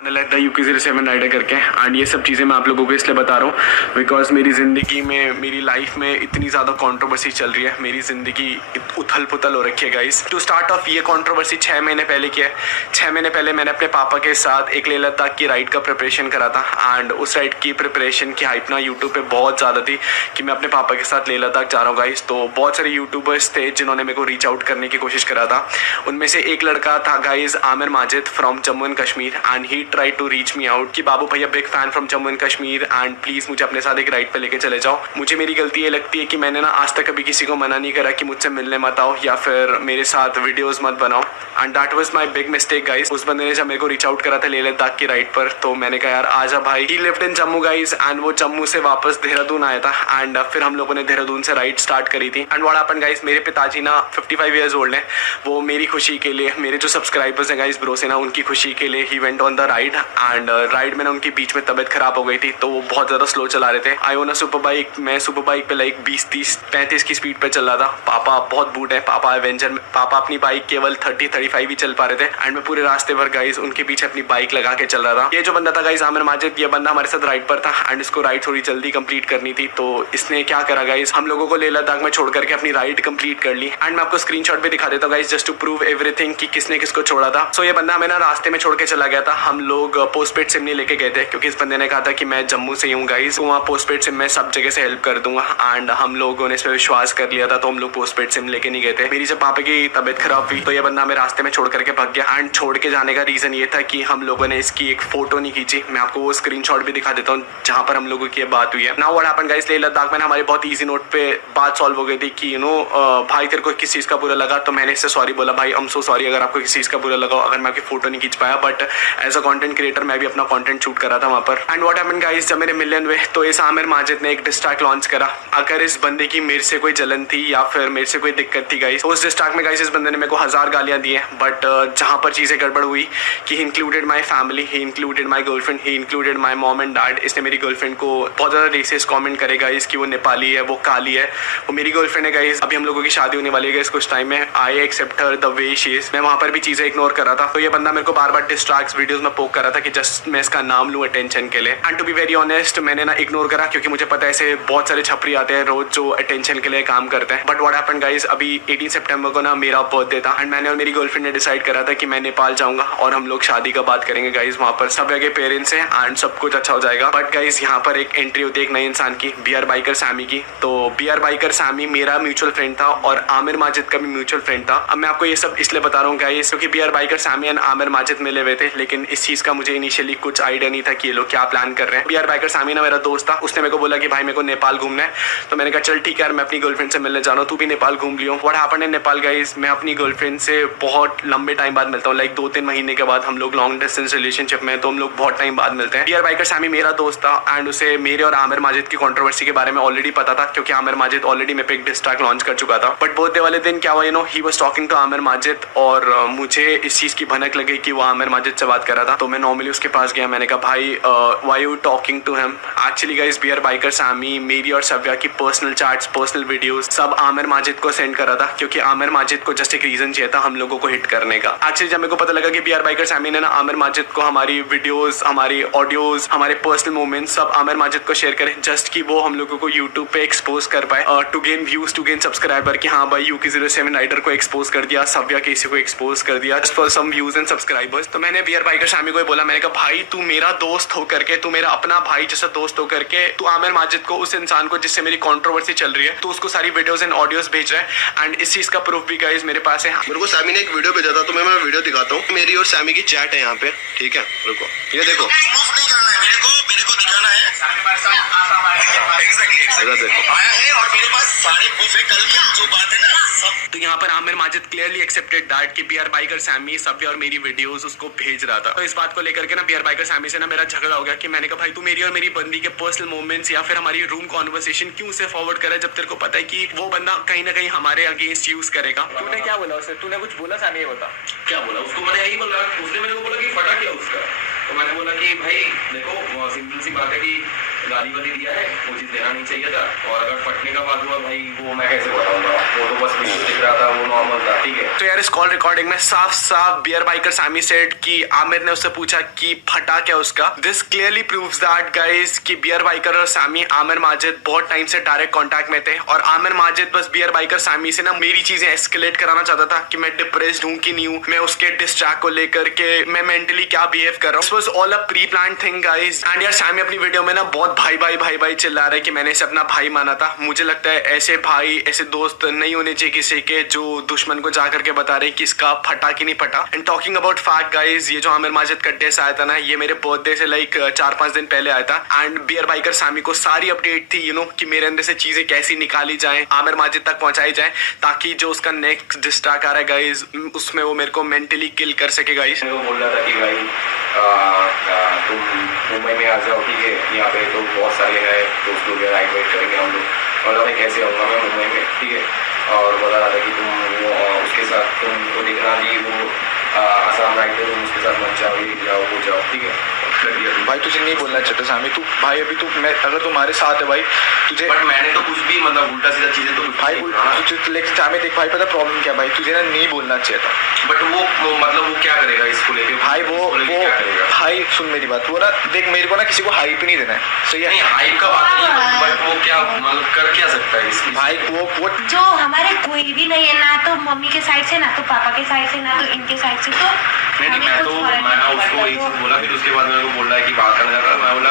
Channel है the UK07 rider करके। And ये सब चीज़ें मैं आप लोगों को इसलिए बता रहा हूँ बिकॉज मेरी ज़िंदगी में, मेरी लाइफ में इतनी ज़्यादा कंट्रोवर्सी चल रही है, मेरी ज़िंदगी उथल पुथल हो रखी है गाइस। टू स्टार्ट ऑफ, ये कंट्रोवर्सी 6 महीने पहले की है। 6 महीने पहले मैंने अपने पापा के साथ एक लेह लद्दाख की राइड का प्रिपरेशन करा था। एंड उस राइड की प्रिपरेशन की हाइप ना यूट्यूब पे बहुत ज़्यादा थी कि मैं अपने पापा के साथ लेह लद्दाख जा रहा हूँ गाइस। तो बहुत सारे यूट्यूबर्स थे जिन्होंने मेरे को रीच आउट करने की कोशिश करा था। उनमें से एक लड़का था guys, Aamir Majid from Jammu and Kashmir. And he try to reach me out कि Babu Bhaiya big fan from Jammu and Kashmir and please मुझे अपने साथ एक राइड पे लेके चले जाओ। मुझे मेरी गलती ये लगती है कि मैंने ना आज तक कभी किसी को मना नहीं करा कि मुझसे मिलने मत आओ या फिर मेरे साथ वीडियोस मत बनाओ। And that was my big mistake guys. उस बंदे ने जब मेरे को रीच आउट करा था लेह लद्दाख की राइड पर, तो मैंने कहा यार आजा भाई। ही lived in Jammu guys and वो जम्मू से वापस देहरादून आया था। एंड फिर हम लोगों ने देहरादून से राइड स्टार्ट करी थी। एंड व्हाट हैपेंड गाइस, मेरे पिताजी ना 55 ईयर्स ओल्ड हैं। वो मेरी खुशी के लिए, मेरे जो सब्सक्राइबर्स हैं गाइस ब्रो से ना, उनकी खुशी के लिए he went on the ride. And ride में ना उनके बीच में तबियत खराब हो गई थी, तो वो बहुत ज़्यादा स्लो चला रहे थे। आई ओन अ सुपर बाइक, मैं सुपर बाइक पे लाइक 20, 30, 35 की स्पीड पे चल रहा था। पापा बहुत बूढ़े हैं, पापा एवेंजर में, पापा अपनी बाइक केवल 30, 35 ही चल पा रहे थे। एंड मैं पूरे रास्ते भर गाइस उनके पीछे अपनी बाइक लगा के चल रहा था। ये जो बंदा था गाइस आमिर माजिद, ये बंदा हमारे साथ राइड पर था एंड इसको राइड थोड़ी जल्दी कंप्लीट करनी थी। तो इसने क्या करा गाइस, हम लोगों को लेह लद्दाख में छोड़ करके अपनी राइड कंप्लीट कर ली। एंड मैं आपको स्क्रीनशॉट भी दिखा देता हूँ guys just to prove everything कि किसने किसको छोड़ा था। सो ये बंदा हमें ना रास्ते में छोड़ के चला गया था। हम लोग पोस्ट पेड सिम नहीं लेके गए थे क्योंकि इस बंदे ने कहा था कि मैं जम्मू से हूँ गाइस, तो वहाँ पोस्ट पेड सिम मैं सब जगह से हेल्प कर दूंगा। एंड हम लोगों ने इस पर विश्वास कर लिया था, तो हम लोग पोस्ट पेड सिम लेके नहीं गए थे। मेरी जब पापा की तबियत खराब हुई तो ये बंदा हमें रास्ते में छोड़ करके भाग गया। एंड छोड़ के जाने का रीजन ये था कि हम लोगों ने इसकी एक फोटो नहीं खींची। मैं आपको वो स्क्रीनशॉट भी दिखा देता हूँ जहाँ पर हम लोगों की बात हुई है। Now what happened guys, Leh Ladakh में हमारे बहुत ईजी नोट पे बात सॉल्व हो गई थी कि भाई तेरे को किस चीज़ का बुरा लगा, तो मैंने इससे सॉरी बोला, भाई आई एम सो सॉरी अगर आपको किसी चीज़ का बुरा लगा अगर मैं आपकी फोटो नहीं खींच पाया। But as a content creator मैं भी अपना कंटेंट शूट करा था वहाँ पर। एंड व्हाट हैपेंड गाइस, जब मेरे मिलियन हुए तो इस आमिर माजिद ने एक डिस्ट्रैक्ट लॉन्च करा। अगर इस बंदे की मेरे से कोई जलन थी या फिर मेरे से कोई दिक्कत थी गाइस, तो उस डिस्ट्रैक्ट में गाइस इस बंदे ने मेरे को 1000 गालियाँ दी हैं। बट जहाँ पर चीज़ें गड़बड़ हुई कि he included my family, he included my girlfriend, he included my mom and dad. इसने मेरी गर्लफ्रेंड को बहुत ज़्यादा रेसिस्ट कमेंट करे गाइस कि वो नेपाली है, वो काली है। वो मेरी गर्लफ्रेंड है गाइस, अभी हम लोगों की शादी होने वाली है गाइस कुछ टाइम में। I accept her the way she is. मैं वहाँ पर भी चीज़ें इग्नोर कर रहा था। तो ये बंदा मेरे को बार बार डिस्ट्रैक्ट्स वीडियोस में पोक कर रहा था कि जस्ट मैं इसका नाम लूँ अटेंशन के लिए। And to be very honest, मैंने ना इग्नोर करा क्योंकि मुझे पता है ऐसे बहुत सारे छपरी आते हैं रोज जो अटेंशन के लिए काम करते हैं। बट व्हाट हैपेंड गाइस, अभी 18 सितंबर को ना मेरा बर्थडे था एंड मैंने और मेरी गर्लफ्रेंड ने डिसाइड करा था कि मैं नेपाल जाऊंगा और हम लोग शादी का बात करेंगे गाइस। वहाँ पर सब जगह पेरेंट्स हैं एंड सब कुछ अच्छा हो जाएगा। बट गाइस यहाँ पर एक एंट्री होती है एक नए इंसान की, BR बाइकर सैमी की। तो BR बाइकर सैमी मेरा म्यूचुअल फ्रेंड था और आमिर माजिद का भी म्यूचुअल फ्रेंड था। अब मैं आपको ये सब इसलिए बता रहा हूँ गाइस क्योंकि BR biker Sammy and Aamir Majid मिले हुए थे, लेकिन इस चीज का मुझे इनिशियली कुछ आइडिया नहीं था कि ये लोग क्या प्लान कर रहे हैं। BR बाइकर सैमी ना मेरा दोस्त था, उसने मेरे को बोला कि भाई मेरे को नेपाल घूमना है। तो मैंने कहा चल ठीक है यार, मैं अपनी गर्लफ्रेंड से मिलने जा रहा हूँ, तू भी नेपाल घूम लियो। What happened in Nepal guys, मैं अपनी गर्लफ्रेंड से बहुत लंबे टाइम बाद मिलता हूँ, लाइक 2-3 महीने के बाद। हम लोग लॉन्ग डिस्टेंस रिलेशनशिप में, तो हम लोग बहुत टाइम बाद मिलते हैं। BR बाइकर सैमी मेरा दोस्त था एंड उसे मेरे और आमिर माजिद की कंट्रोवर्सी के बारे में ऑलरेडी पता था क्योंकि आमिर माजिद ऑलरेडी मेरे पे एक डिस्ट्रैक्ट लॉन्च कर चुका था। बट बर्थडे वाले दिन क्या हुआ, he was talking to Aamir Majid और मुझे इस चीज की भनक लगी कि वो आमिर माजिद से बात कर रहा था। तो मैं नॉर्मली उसके पास गया, मैंने कहा भाई why you talking to him. Actually guys BR biker Sammy मेरी और सव्या की पर्सनल चैट्स, पर्सनल वीडियोस सब आमिर माजिद को सेंड कर रहा था क्योंकि आमिर माजिद को जस्ट एक रीजन चाहिए था हम लोगों को हिट करने का। एक्चुअली जब मेरे को पता लगा कि BR बाइकर सैमी ने ना आमिर माजिद को हमारी वीडियोस, हमारी ऑडियोज, हमारे पर्सनल मोमेंट्स सब आमिर माजिद को शेयर करे जस्ट कि वो हम लोगों को यूट्यूब पे एक्सपोज कर पाए, to gain views, to gain subscriber कि हाँ भाई UK07 राइडर को एक्सपोज कर दिया, सव्या केसी को एक्सपोज कर दिया just for some views and subscribers. तो मैंने BR बाइकर सैमी को बोला, मैंने कहा भाई तू मेरा दोस्त होकर के, तू मेरा अपना भाई जैसा दोस्त होकर के तू आमिर माजिद को, उस इंसान को जिससे मेरी कंट्रोवर्सी चल रही है, तो उसको सारी वीडियोस एंड ऑडियोस भेज रहा है। एंड इस चीज का प्रूफ भी गाइस मेरे पास है। मेरे को सैमी ने एक वीडियो भेजा था, तो मैं वीडियो दिखाता हूँ। मेरी और सैमी की चैट है यहाँ पे, ठीक है, रुको ये देखो, मेरे को दिखाना है एग्जैक्टली देखो आया है और मेरे पास सारे प्रूफ है, कल की जो बात है ना सब। तो यहाँ पर Aamir Majid clearly accepted that कि BR बाइकर सैमी सव्या और मेरी वीडियोस उसको भेज रहा था। तो इस बात को लेकर के ना BR बाइकर सैमी से ना मेरा झगड़ा हो गया कि मैंने कहा भाई तू मेरी और मेरी बंदी के पर्सनल मोमेंट्स या फिर हमारी रूम कॉन्वर्सेशन क्यों से फॉरवर्ड करे जब तेरे को पता है कि वो बंदा कहीं ना कहीं हमारे अगेंस्ट यूज करेगा। तूने क्या बोला उसे, तूने कुछ बोला सैमी, ये बता क्या बोला उसको। मैंने यही बोला, उसने मेरे को बोला कि फटा क्या उसका। तो मैंने बोला कि भाई देखो सिंपल सी बात है कि गाली वाली दिया है, वो चीज देना नहीं चाहिए था। और अगर फटने का बात हुआ भाई, वो मैं कैसे बताऊंगा, वो तो बस वीडियो दिख रहा था, वो नॉर्मल था, ठीक है। तो यार इस कॉल रिकॉर्डिंग में साफ साफ बियर बाइकर सामी सेड कि आमिर ने उससे पूछा कि फटा क्या उसका। This clearly proves that guys कि बियर बाइकर और सामी आमिर माजिद बहुत टाइम से डायरेक्ट कांटेक्ट में थे, और आमिर माजिद बस बियर बाइकर सामी से ना मेरी चीजें एस्केलेट कराना चाहता था कि मैं डिप्रेस्ड हूँ कि नहीं हूँ, मैं उसके डिस्ट्रैक्ट को लेकर के मैं मेंटली क्या बिहेव कर रहा हूँ। This was all a pre plan thing guys. And यार सामी अपनी वीडियो में ना बहुत भाई भाई भाई भाई चिल्ला रहा है कि मैंने इसे अपना भाई माना था। मुझे लगता है ऐसे भाई ऐसे दोस्त नहीं होने चाहिए किसी के जो दुश्मन को जा करके बता रहे कि इसका फटा कि नहीं फटा। And talking about fact guys, ये जो आमिर माजिद का टेस्ट आया था ना, ये मेरे बर्थडे से लाइक 4-5 दिन पहले आया था। एंड बियर बाइकर सामी को सारी अपडेट थी कि मेरे अंदर से चीजें कैसी निकाली जाए, आमिर माजिद तक पहुंचाई जाए, ताकि जो उसका नेक्स्ट डिस्ट्रैक्ट आ रहा है गाइस उसमें वो मेरे को मेंटली किल कर सके गाइस। वो बोल रहा था कि भाई तुम मुंबई में आ जाओ, ठीक है, यहाँ पे तो बहुत सारे हैं दोस्त लोग, राइड वाइड करेंगे हम लोग। बोला मैं कैसे आऊँगा मैं मुंबई में, ठीक है। और बोला रहा था कि तुम वो उसके साथ तुम वो देखना जी, वो आसाम राइड पे तुम उसके साथ मत जाओ, ये जाओ वो जाओ, ठीक है। भाई तुझे नहीं बोलना चाहता सामी, तू भाई अभी तू मैं अगर तुम्हारे साथ है भाई तुझे, बट मैंने तो कुछ भी मतलब उल्टा सीधा चीजें तो भाई तुझे लेकिन सामी देख भाई पता प्रॉब्लम क्या भाई, तुझे ना नहीं बोलना चाहिए था। बट वो मतलब वो क्या करेगा इसको लेके भाई वो भाई सुन मेरी बात, वो ना देख मेरे को ना किसी को हाइप नहीं देना है, सही है। नहीं हाइप का बात नहीं है, बट वो क्या मतलब कर क्या सकता है इसकी। भाई वो जो हमारे कोई भी नहीं है, ना तो मम्मी के साइड से, ना तो पापा के साइड से, ना तो इनके साइड से, तो नहीं मैं उसको एक चीज बोला, फिर उसके बाद मेरे को बोल रहा है कि बात करने जा रहा है। मैं बोला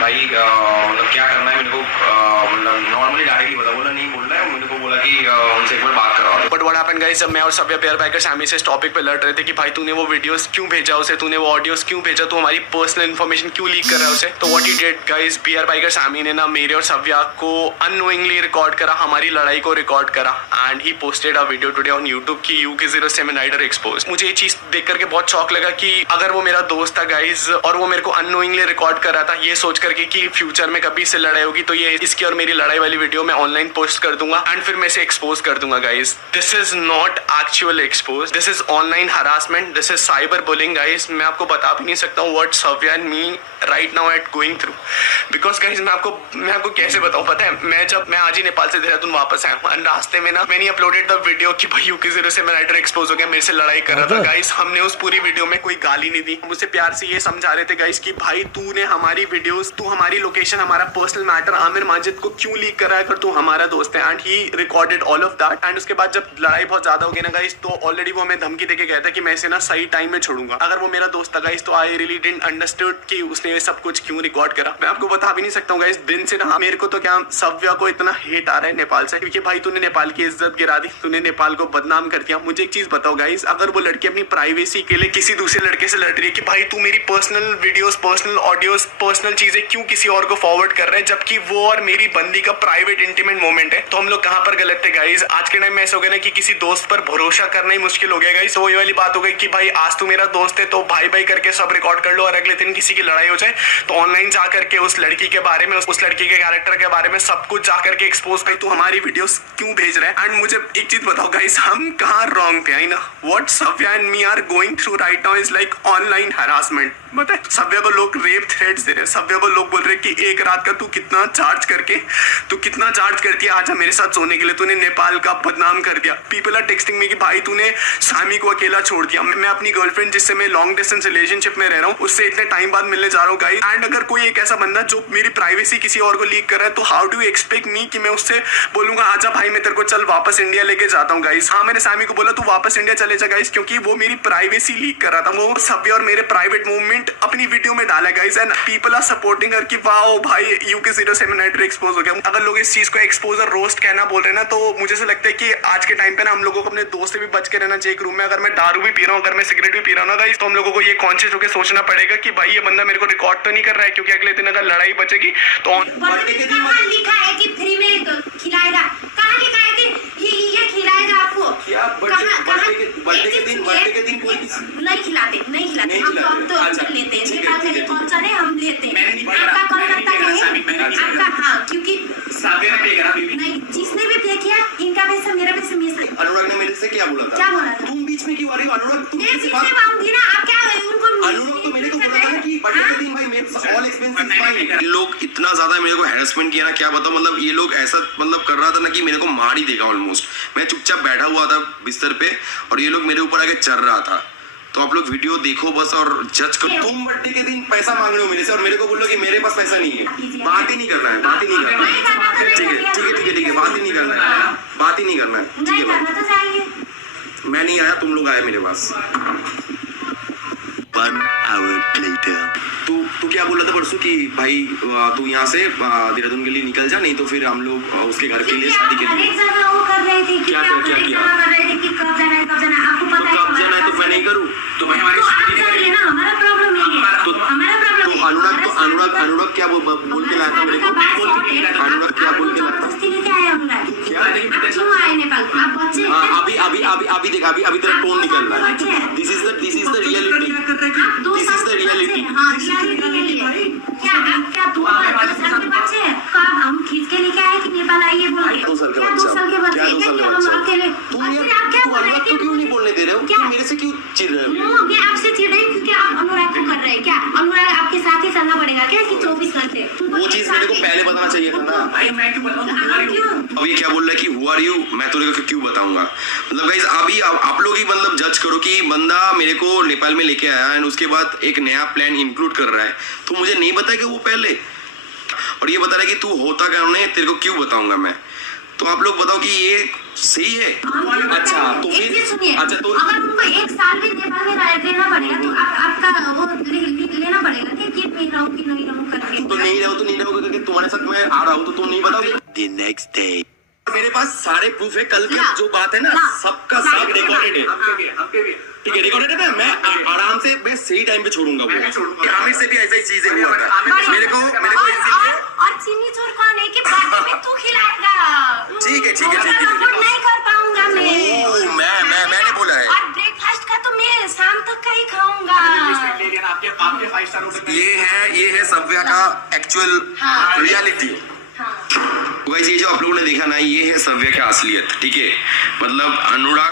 भाई मतलब क्या करना है मेरे को, मतलब नॉर्मली डायरेक्टली बोला नहीं बोल रहा है, मेरे को बोला कि उनसे एक बार बात कराओ। बट व्हाट हैपेंड गाइस, जब मैं और सव्या बियर बाइकर सामी से इस टॉपिक पे लड़ रहे थे कि भाई तूने वो वीडियोस क्यों भेजा उसे, तूने वो ऑडियोस क्यों भेजा, तू हमारी पर्सनल इन्फॉर्मेशन क्यों लीक कर रहा है उसे, तो what he did guys, bear biker Sami ने ना मेरे और सव्या को अननोइंगली रिकॉर्ड करा, हमारी लड़ाई को रिकॉर्ड करा, and he posted a video today on YouTube की UK07 राइडर एक्सपोज। मुझे ये चीज देख करके बहुत शॉक लगा कि अगर वो मेरा दोस्त था गाइज और वो मेरे को अननोइंगली रिकॉर्ड कर रहा था, ये सोच करके कि फ्यूचर में कभी इससे लड़ाई होगी तो ये इसकी और मेरी लड़ाई वाली वीडियो मैं ऑनलाइन पोस्ट कर दूंगा एंड फिर मैं इसे एक्सपोज कर दूंगा guys. This is not actual expose, this is online harassment, this is cyber bullying guys. मैं आपको बता भी नहीं सकता हूँ what Savya and me right now at going through, because guys मैं आपको कैसे बताऊँ, पता है मैं आज ही नेपाल से देहरादून वापस आया हूँ एंड रास्ते में ना मैंने अपलोडेड द वीडियो कि भाई UK07 राइडर एक्सपोज हो गया, मेरे से लड़ाई कर रहा था गाइज। हमने उस पूरी वीडियो में कोई गाली नहीं दी, मुझसे प्यार से ये समझा रहे थे गाइस कि भाई तूने हमारी वीडियोस, तू हमारी लोकेशन, हमारा पर्सनल मैटर आमिर माजिद को क्यों लीक कर रहा है अगर तू हमारा दोस्त है। And he recorded all of that. And उसके बाद जब लड़ाई बहुत ज्यादा हो गई ना गाइस, तो ऑलरेडी वो हमें धमकी देके गया था कि मैं इसे ना सही टाइम में छोड़ूंगा। अगर वो मेरा दोस्त था गाइस तो आई रियली डिडंट अंडरस्टूड कि उसने ये सब कुछ क्यों रिकॉर्ड करा। मैं आपको बता भी नहीं सकता हूँ गाइस, दिन से ना मेरे को तो क्या सव्या को इतना हेट आ रहा है नेपाल से, क्योंकि भाई तूने नेपाल की इज्जत गिरा दी, तूने नेपाल को बदनाम कर दिया। मुझे एक चीज बताओ गाइस, अगर वो लड़की अपनी प्राइवेसी के लिए किसी दूसरे लड़के से लड़ रही है कि भाई तू मेरी personal videos, personal audios, personal चीजें क्यों किसी और को फॉरवर्ड कर रहे हैं, जबकि वो और मेरी बंदी का प्राइवेट इंटीमेट मोमेंट है, तो हम लोग कहां पर गलत थे गाइस। आज के टाइम में ऐसा हो गया ना कि किसी दोस्त पर भरोसा करना ही मुश्किल हो गया गाइस। वही वाली बात हो गई कि भाई आज तू मेरा दोस्त है तो भाई भाई करके सब रिकॉर्ड कर लो, और अगले दिन किसी की लड़ाई हो जाए तो ऑनलाइन जा करके उस लड़की के बारे में, उस लड़की के कैरेक्टर के बारे में सब कुछ जा करके एक्सपोज कर, तू हमारी वीडियोस क्यों भेज रहा है। एंड मुझे एक चीज बताओ गाइस, हम कहां रॉन्ग थे, आई ना what Savya and me are going through right now is like online harassment. बताए सव्या को लोग रेप थ्रेट्स दे रहे, सव्या को लोग बोल रहे कि एक रात का तू कितना चार्ज करती है आजा मेरे साथ सोने के लिए, तूने नेपाल का बदनाम कर दिया। पीपल आर टेक्सटिंग में कि भाई तूने सामी को अकेला छोड़ दिया। मैं अपनी गर्लफ्रेंड जिससे मैं लॉन्ग डिस्टेंस रिलेशनशिप में रह रहा हूँ उससे इतने टाइम बाद मिलने जा रहा हूँ गाइस। एंड अगर कोई एक ऐसा बंदा जो मेरी प्राइवेसी किसी और को लीक कर रहा है, तो how do you expect me कि मैं उससे बोलूंगा आजा भाई मैं तेरे को चल वापस इंडिया लेके जाता हूँ गाइस। हाँ मैंने सामी को बोला तू वापस इंडिया चले जा गाइस, क्योंकि वो मेरी प्राइवेसी लीक कर रहा था, वो सव्या और मेरे प्राइवेट मूवमेंट अपनी वीडियो में डाला guys. And people are supporting her कि वाओ भाई UK07 राइडर एक्सपोज हो गया। अगर लोग इस चीज को एक्सपोज और रोस्ट कहना बोल रहे हैं ना, तो मुझे से लगता है कि आज के टाइम पे ना हम लोगों को अपने दोस्त से भी बच के रहना चाहिए। एक रूम में अगर मैं दारू भी पी रहा हूँ, अगर मैं सिगरेट भी पी रहा हूँ ना गाइस, तो हम लोगों को ये कॉन्शियस होकर सोचना पड़ेगा कि भाई ये बंदा मेरे को रिकॉर्ड तो नहीं कर रहा है, क्योंकि अगले दिन अगर लड़ाई बचेगी तो कहाँ लिखा है कि फ्री में खिलाएगा, कहाँ लिखा है कि ये खिलाएगा आपको, बर्थडे के दिन कोई नहीं खिलाते हम तो लेते हैं, नेपाल से कौन सा हम लेते हैं। आपका कौन लगता है आपका, हाँ क्योंकि नहीं जिसने भी पे किया इनका पैसा मेरा पैसा मिस। अनुराग ने मेरे से क्या बोला था? तुम बीच में क्यों आ रही हो अनुराग? मैं बीच में आऊंगी ना, आप क्या उनको अनुराग तो मेरे को बोला था कि बर्थडे के दिन भाई मैं ऑल ये लोग इतना ज्यादा मेरे को हैरेसमेंट किया ना, क्या बताऊं, मतलब ये लोग ऐसा मतलब कर रहा था ना कि मेरे को मार ही देगा ऑलमोस्ट। मैं चुपचाप बैठा हुआ था बिस्तर पे और ये लोग मेरे ऊपर आके चढ़ रहा था। तो आप लोग वीडियो देखो बस और जज करो। तुम बर्थडे के दिन पैसा मांग रहे हो मेरे से और मेरे को बोल रहे हो कि मेरे पास पैसा नहीं है। बात ही नहीं करना है, बात ही नहीं करना है। ठीक है ठीक है ठीक है ठीक है, बात ही नहीं करना है, बात ही नहीं करना है। ठीक नहीं है करना तो चाहिए। मैं नहीं आया, तुम लोग आए मेरे पास। 1 hour later. तू क्या बोल रहा था परसों कि भाई तू यहाँ से देहरादून के लिए निकल जा, नहीं तो फिर हम लोग उसके घर के लिए शादी के हर लिए एक जगह वो कर रहे थे, क्या आप क्या हर एक किया? जगह कर रहे थे कि कब जाना है, कब जाना है। आपको पता है कब जाना है तो मैं नहीं करूँ। तो भाई हमारी तो आप शादी नहीं कर करेगी। लेना, हमारा प्रॉब्लम नहीं है। तो- हमारा प्रॉब्लम तो अनुराग क्या बोल के लाया था मेरे को? अनुराग क्या बोल के लाया था? जबरदस्ती लेके आए अनुराग। क्या? आप क्यों आए नेपाल? आप बच्चे हैं। अभी देख, अभी तेरा टोन निकल रहा है। This is the reality. आप 2 This साल is the के reality. बच्चे हैं। हाँ, reality है ये। क्या आप क्या 2 साल के बच्चे हैं? कब हम खींच के लेके आए कि नेपाल आइए बोल के? 2 साल के क्या बच्चा? 2 साल के बच्चे? क्या 2 साल के हम बच्चा? अकेले। तुम और यार फिर आप क्या बोल रहे अनुराग हैं? को क्यों नहीं बोलने दे रहे हो? क्या? तुम मेरे से क्यों चिढ़ रहे हो? मैं आपसे चिढ़ रही हूँ क्योंकि आप अनुराग को कर रहे हैं। क्या अनुराग आपके साथ ही चलना पड़ेगा क्या कि 24 घंटे? वो चीज मेरे को पहले बताना चाहिए था ना। भाई मैं क्यों बताऊं तुम आप तुम्हारी हो? क्यों? अब ये क्या बोल रहा है कि हु आर यू, मैं तेरे को क्यों बताऊंगा। मतलब गाइस अभी आप लोग ही मतलब जज करो कि बंदा मेरे को नेपाल में लेके आया एंड उसके बाद एक नया प्लान इंक्लूड कर रहा है, तो मुझे नहीं पता कि वो पहले, और ये बता रहा है कि तू होता क्या नहीं, तेरे को क्यों बताऊंगा मैं। तो आप लोग बताओ कि ये सही है। अच्छा तो एक चीज फिर सुनिए, अच्छा तो अगर उनको 1 साल भी नेपाल में रहना पड़ेगा तो आपका वो लेना पड़ेगा कि नहीं रहूं कि नहीं रहूं करके। तो नहीं रहो तो नहीं रहोगे करके तुम्हारे साथ मैं आ रहा हूँ तो तुम नहीं बताओगे। The next day. मेरे पास सारे प्रूफ है, कल के ला। जो बात है ना ला। सबका ला। सब रिकॉर्डेड है। हमके भी ठीक है रिकॉर्डेड है। मैं आराम से मैं सही टाइम पे छोड़ूंगा मैं वो। छोड़ूंगा। आमिर से भी ऐसा ही चीजें हुआ था। आमिर- मेरे को और चीनी चोर कौन है कि बर्थडे में तू खिलाएगा? ठीक है, ठीक है, वो ठीक है, ठीक है। अफोर्ड नहीं कर पाऊंगा मैं। ओह, मैंने बोला है। और ब्रेकफास्ट का तो मैं शाम तक का ही खाऊंगा। ले लेना आपके 5 स्टार होटल में। ये है सव्या का एक्चुअल हाँ। रियलिटी। हाँ। गाइस ये जो आप लोगों ने देखा ना, ये है सव्या का असलियत। ठीक है मतलब अनुराग